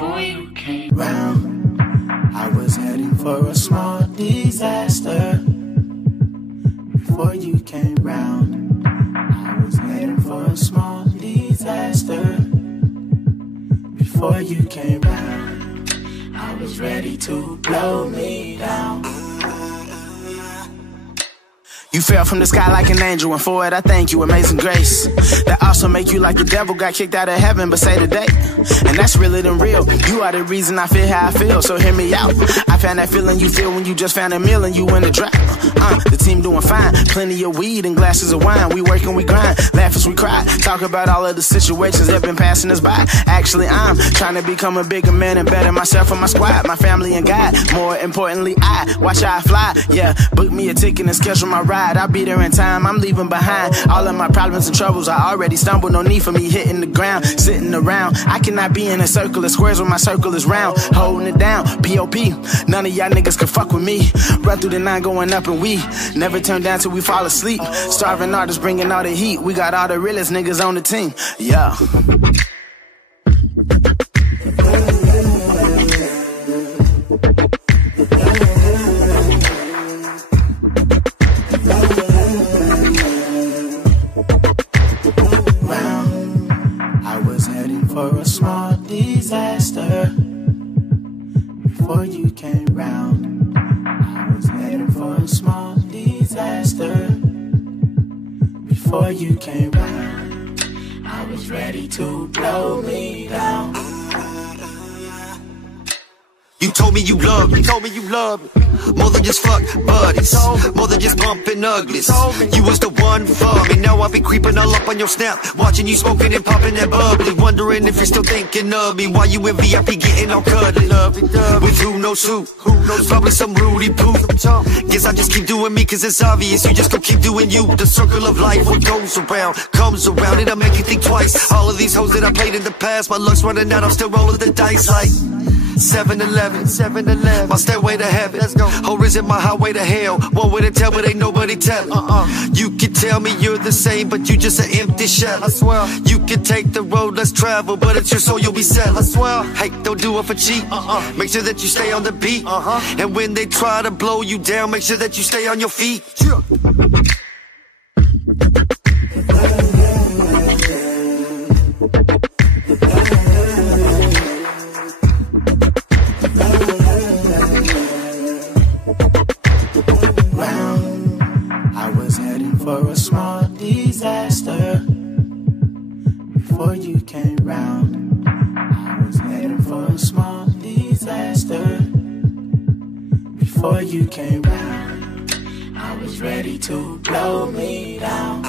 before you came round. I was heading for a small disaster before you came round. I was heading for a small disaster before you came round. I was ready to blow me down. You fell from the sky like an angel, and for it I thank you, amazing grace. That also make you like the devil got kicked out of heaven, but say today. And that's realer than real. You are the reason I feel how I feel, so hear me out. I found that feeling you feel when you just found a meal and you in the trap. The team doing fine, plenty of weed and glasses of wine. We work and we grind, laugh as we cry. Talk about all of the situations that been passing us by. Actually, I'm trying to become a bigger man and better myself and my squad, my family and God. More importantly, I watch how I fly. Yeah, book me a ticket and schedule my ride. I'll be there in time, I'm leaving behind all of my problems and troubles. I already stumbled, no need for me hitting the ground, sitting around. I cannot be in a circle of squares when my circle is round. Holding it down, P.O.P. None of y'all niggas can fuck with me. Run through the night going up and we never turn down till we fall asleep. Starving artists bringing all the heat. We got all the realest niggas on the team. Yeah. For a small disaster before you came round. I was heading for a small disaster before you came round. I was ready to blow me down. You told me you loved me, more than just fuck buddies, more than just bumping uglies. You was the one for me, now I be creeping all up on your snap, watching you smoking and popping that bubbly, wondering if you're still thinking of me, while you in VIP getting all cuddly, with who knows who, probably some Rudy Poo. Guess I just keep doing me cause it's obvious, you just gon' keep doing you. The circle of life, what goes around, comes around, it'll make you think twice. All of these hoes that I played in the past, my luck's running out, I'm still rolling the dice like 7-Eleven, my stairway to heaven. Let's go. Or is it my highway to hell? One way to tell, but ain't nobody telling. You can tell me you're the same, but you just an empty shell. I swear. You can take the road less travel, but it's your soul you'll be selling. I swear. Hey, don't do it for cheap. Make sure that you stay on the beat. And when they try to blow you down, make sure that you stay on your feet. For a small disaster before you came round. I was heading for a small disaster before you came round. I was ready to blow me down.